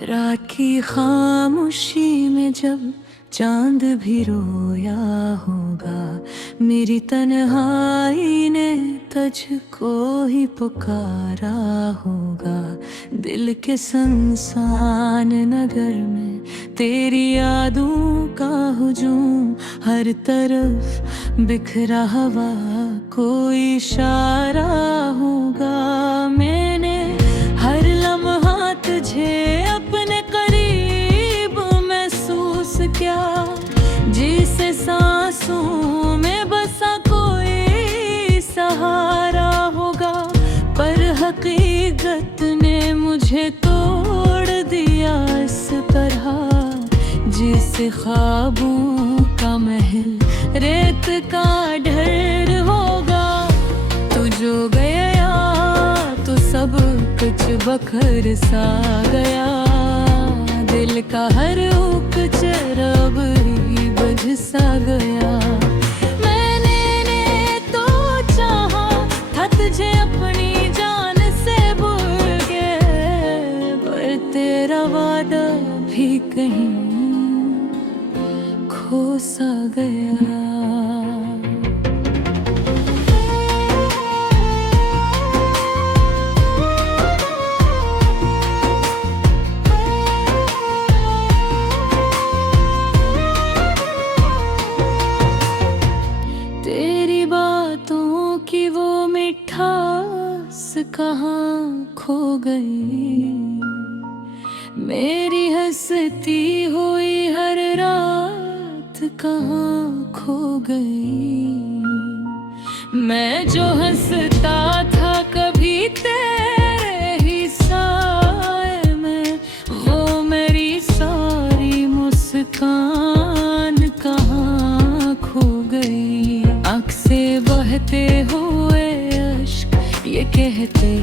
रात की खामोशी में जब चांद भी रोया होगा, मेरी तन्हाई ने तुझको ही पुकारा होगा। दिल के सुनसान नगर में तेरी यादों का हुजूम, हर तरफ बिखरा हवा कोई इशारा होगा। मैंने हर लम्हा तुझे अपने करीब महसूस किया, जिसे सांसों में बसा कोई सहारा होगा। पर हकीकत ने मुझे तोड़ दिया इस तरह, जिसे ख्वाबों का महल रेत का ढेर होगा। तू जो गया तो सब कुछ बखर सा गया, दिल का हर उक चरब ही बुझ सा गया। मैंने तो चाहा था तुझे अपनी जान से भूल के, पर तेरा वादा भी कहीं खो सा गया। कि वो मिठास कहाँ खो गई, मेरी हंसती हुई हर रात कहाँ खो गई। मैं जो हंसता था कभी तेरे ही साए में, वो मेरी सारी मुस्कान कहाँ खो गई। आँख से बहते हुए अश्क ये कहते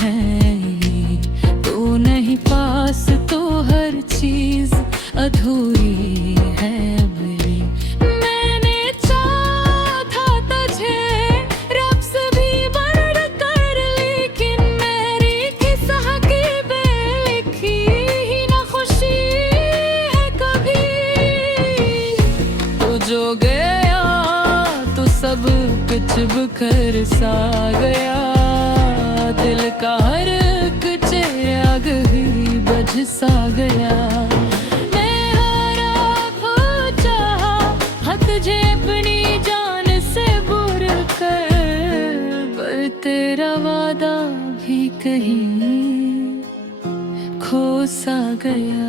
हैं, तू नहीं पास तो हर चीज अधूरी है मेरी। मैंने चाहा था तुझे रब से भी बढ़ कर, लेकिन मेरी खिस्सा की बेलिखी ही ना खुशी है कभी। तू जो गया सब कुछ बिखर सा गया, दिल का हर चिराग ही बुझ सा गया। मैं हारा खो चाहा था तुझे अपनी जान से बुर कर, पर तेरा वादा भी कहीं खो सा गया।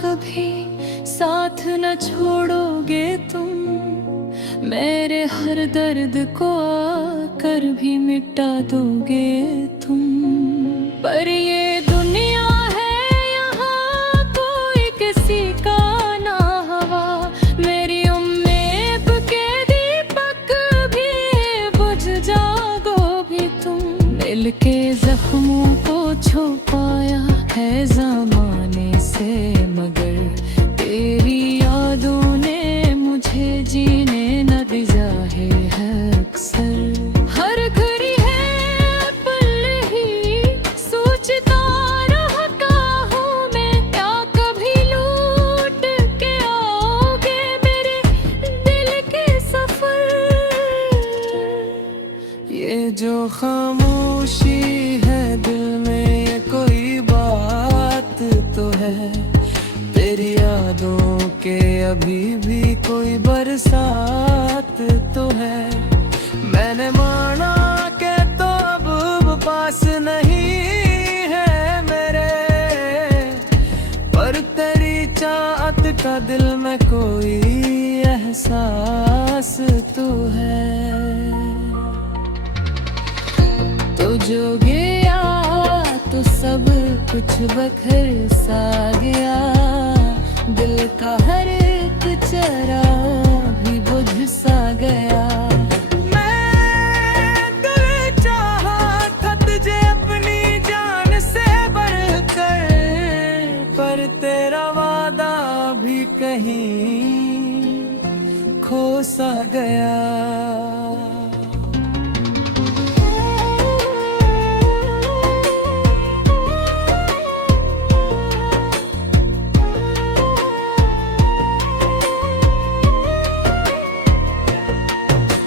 कभी साथ न छोड़ोगे तुम, मेरे हर दर्द को आकर भी मिटा दोगे तुम। पर ये दुनिया है यहाँ कोई किसी का ना हवा, मेरी उम्मीद के दीपक भी बुझ जाओ भी तुम। दिल के जख्मों को छुपाया है ज़माने से, मगर तेरी यादों ने मुझे जीने न दिया है अक्सर। हर घड़ी है पल ही सोचता रहता हूँ मैं, क्या कभी लौट के आओगे मेरे दिल के सफर। ये जो खामोशी है दिल में, ये कोई बात तो है, तेरी यादों के अभी भी कोई बरसात तो है। मैंने माना के तो अब पास नहीं है मेरे, पर तेरी चाहत का दिल में कोई एहसास तो है। तो जो गया तो सब कुछ बखर सा गया, दिल का हर एक चरा पर तेरा वादा भी कहीं खो सा गया।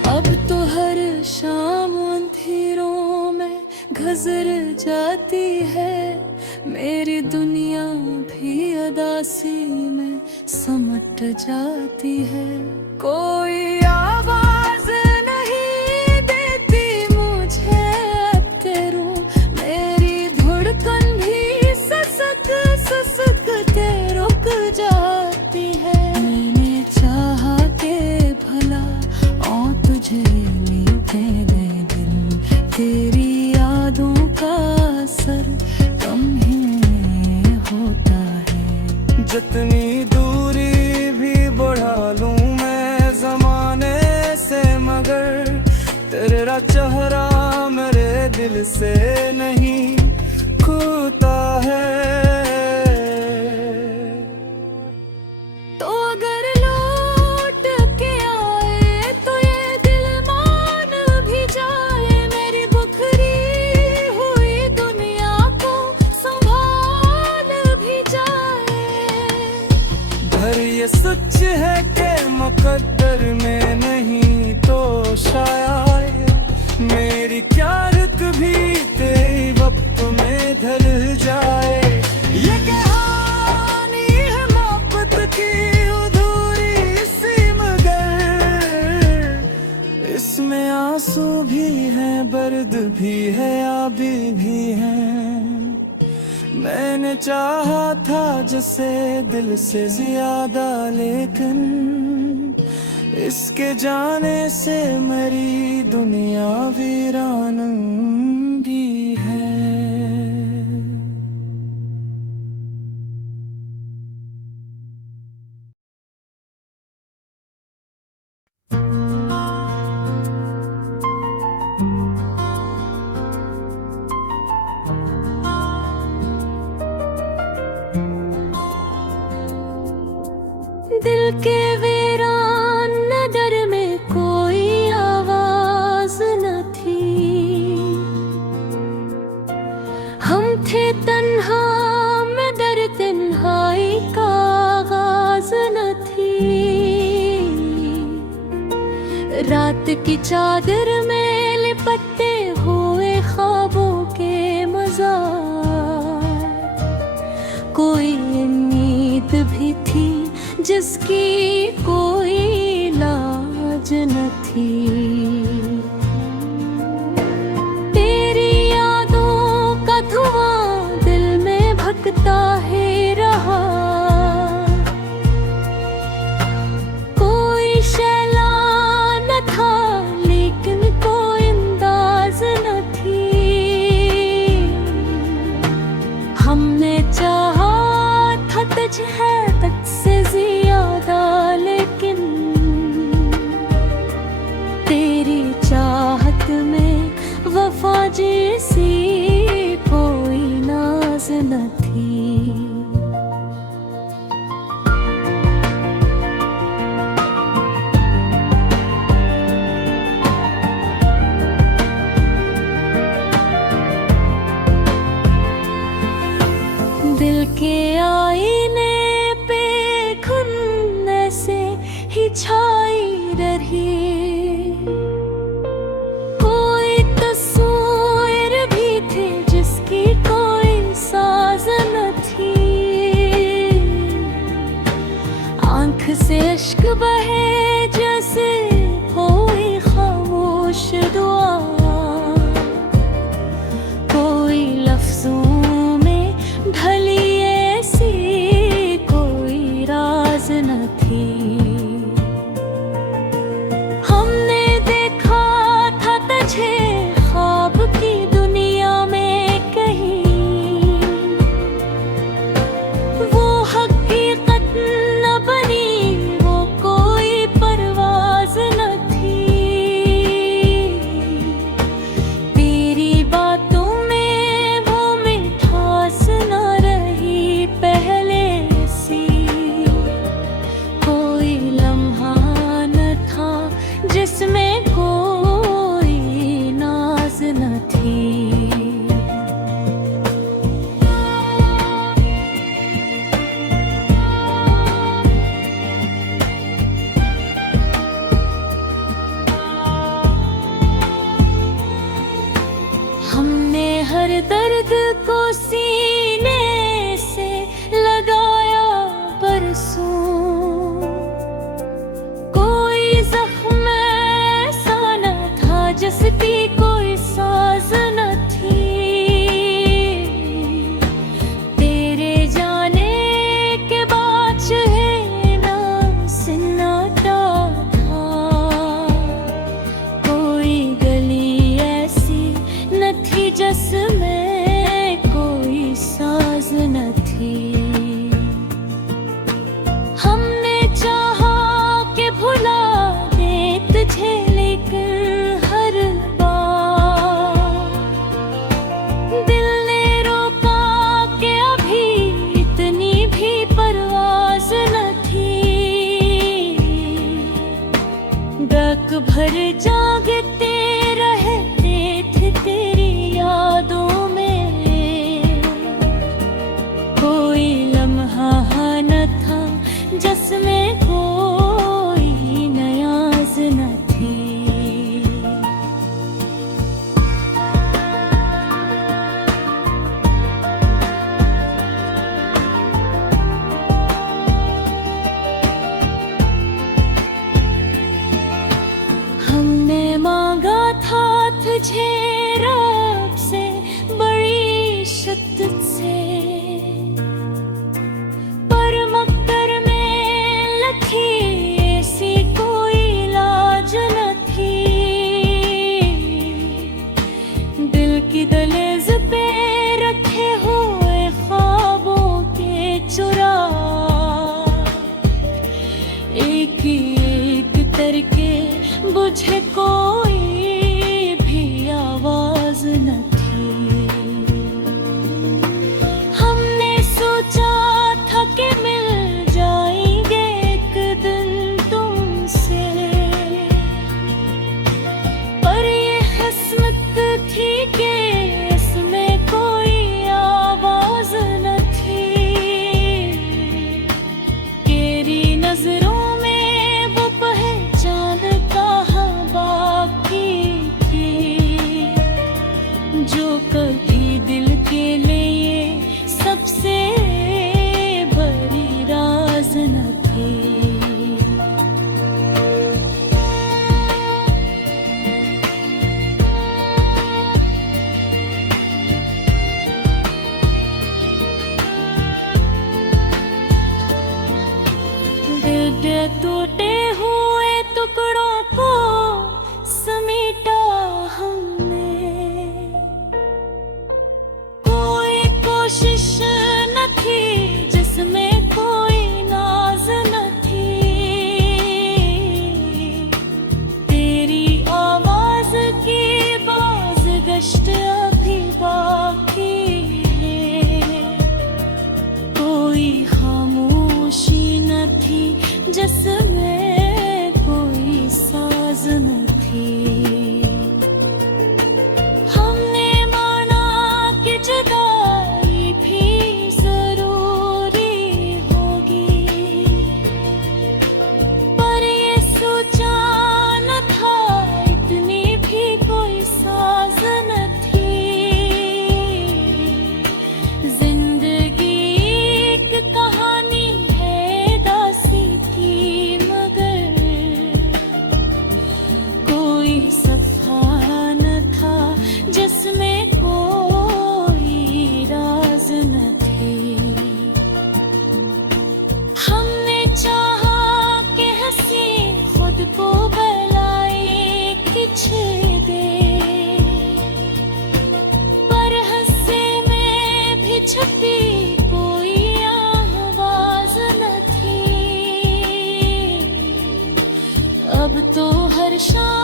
अब तो हर शाम अंधेरों में गुजर जाती है, मेरी दुनिया भी उदासी में समट जाती है। कोई आवाज नहीं देती मुझे अब तेरू, मेरी धड़कन भी ससक ससक के रुक जाती है। मैंने चाहा के भला और तुझे मिलते दे दिल, तेरी यादों का असर कम ही होता है। जितनी दूरी भी बढ़ा लूं मैं जमाने से, मगर तेरा चेहरा मेरे दिल से नहीं खुलता है। तो अगर लौट के आए तो ये दिल मान भी जाए, मेरी बुखरी हुई दुनिया को संभाल भी जाए। घर ये सच है कि मुकद्दर में नहीं तो शायद मेरी क्या रुक भी तेरे वक्त में ढल जाए। ये कहानी है मोहब्बत की अधूरी सी, मगर इसमें आंसू भी हैं, दर्द भी है, आबी भी है। मैंने चाहा था जिसे दिल से ज्यादा, लेकिन इसके जाने से मेरी दुनिया वीरान भी है। दिल के वीरान नगर में कोई आवाज न थी, हम थे तन्हा मगर तन्हाई का आगाज न थी। रात की चादर में लिपटे हुए ख्वाबों के मज़ार, कोई उम्मीद भी थी जिसकी कोई लाज न थी। तेरी यादों का धुआं दिल में भटकता है रहा, कोई शैला न था लेकिन कोई अंदाज न थी। हमने चाहा था तुझे तक से ज्यादा, लेकिन तेरी चाहत में वफा जैसी कोई नाज न थी। दिल के आईने पे खुन्ने से ही छाई रही, कोई तस्वीर भी थी जिसकी कोई साज न थी। आंख से इश्क बहे जैसे कोई खामोश दुआ, कोई लफ्जों ढली ऐसी कोई राज न थी। हमने देखा था तुझे ख्वाब की दुनिया में कहीं, वो हकीकत न बनी, वो कोई तुझे कोई भी आवाज न थी। हमने सोचा था कि मिल जाएंगे एक दिन तुमसे, पर ये किस्मत थी कि इसमें कोई आवाज न थी। तेरी नजरों में वो पहचान कहाँ बाकी थी, जो कभी दिल के लिए सबसे बड़ी राज न थी। टूटे हुए टुकड़ों को समेटा हमने, कोई कोशिश न थी जिसमें कोई नाज न थी। तेरी आवाज की बाज़गश्त अभी बाकी है, कोई खामोशी न थी जिसमें कोई साज न थी। हमने माना कि जुदाई भी जरूरी होगी, पर ये सोचा न था इतनी भी कोई साज न थी। जिंदगी एक कहानी है दासी की, मगर कोई सफा न था जिसमें कोई राज न थी। हमने चाहा कि हंसी खुद को बहलाए किछ दे, पर हंसे में भी छुपी कोई आवाज न थी। अब तो हर शाम